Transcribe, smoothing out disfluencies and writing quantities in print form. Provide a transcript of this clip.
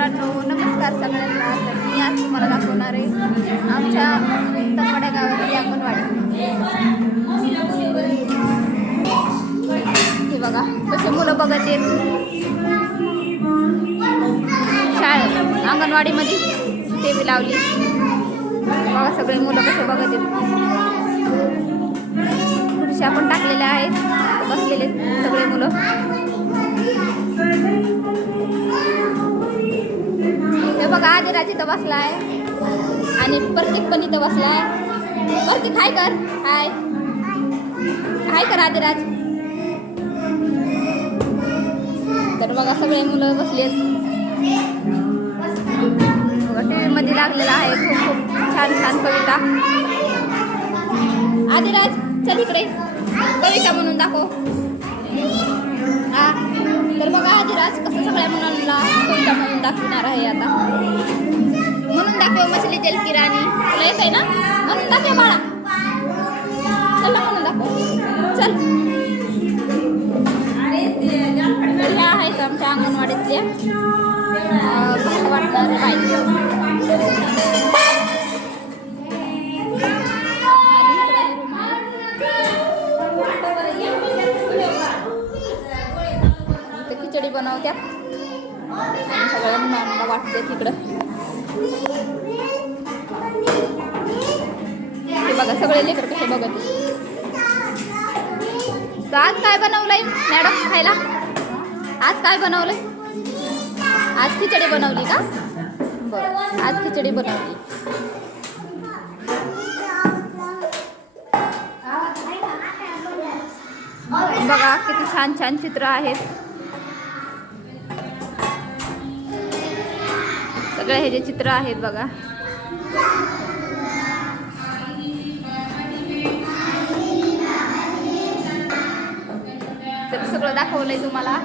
मित्रांनो, नमस्कार सगळ्यांना. तर मी आज तुम्हाला दाखवणार आहे आमच्या तनवाड्या गावातली अंगणवाडी. हे बघा कसे मुलं बघत आहेत शाळेत. अंगणवाडीमध्ये टीव्ही लावली, बघा सगळे मुलं कसे बघत आहेत. खुर्च्या पण टाकलेल्या आहेत, बसलेले सगळे मुलं. हे बघा आदिराज इथं बसलाय आणि प्रत्येक पण इथं बसलाय. प्रत्येक हाय कर, हाय हाय कर आदिराज. तर बघा सगळे मुलं बसलेत. बघा टीव्ही मध्ये लागलेला आहे खूप खूप छान छान कविता. आदिराज चल इकडे कविता म्हणून दाखव. हा तर बघा आदिराज कसं सगळ्या मुलांना कविता म्हणून दाखवणार आहे. आता म्हणून दाखव मछली जल की राणी. तुला येत आहे ना? म्हणून दाखव बाळा. चल ना म्हणून दाखव. चल. तर ह्या आहेत आमच्या अंगणवाडीतल्या भात वाटणारे बाई. खिचडी बनवत्या आणि सगळ्या मुलांना वाटते तिकडं. हे बघा सगळे लेकर कसे बघत. तर आज काय बनवलंय मॅडम खायला? आज काय बनवलंय? आज खिचडी बनवली का? बरं, आज खिचडी बनवली. बघा किती छान छान चित्र आहेत. सगळे हे जे चित्र आहेत बघा. तर सगळं दाखवलंय तुम्हाला.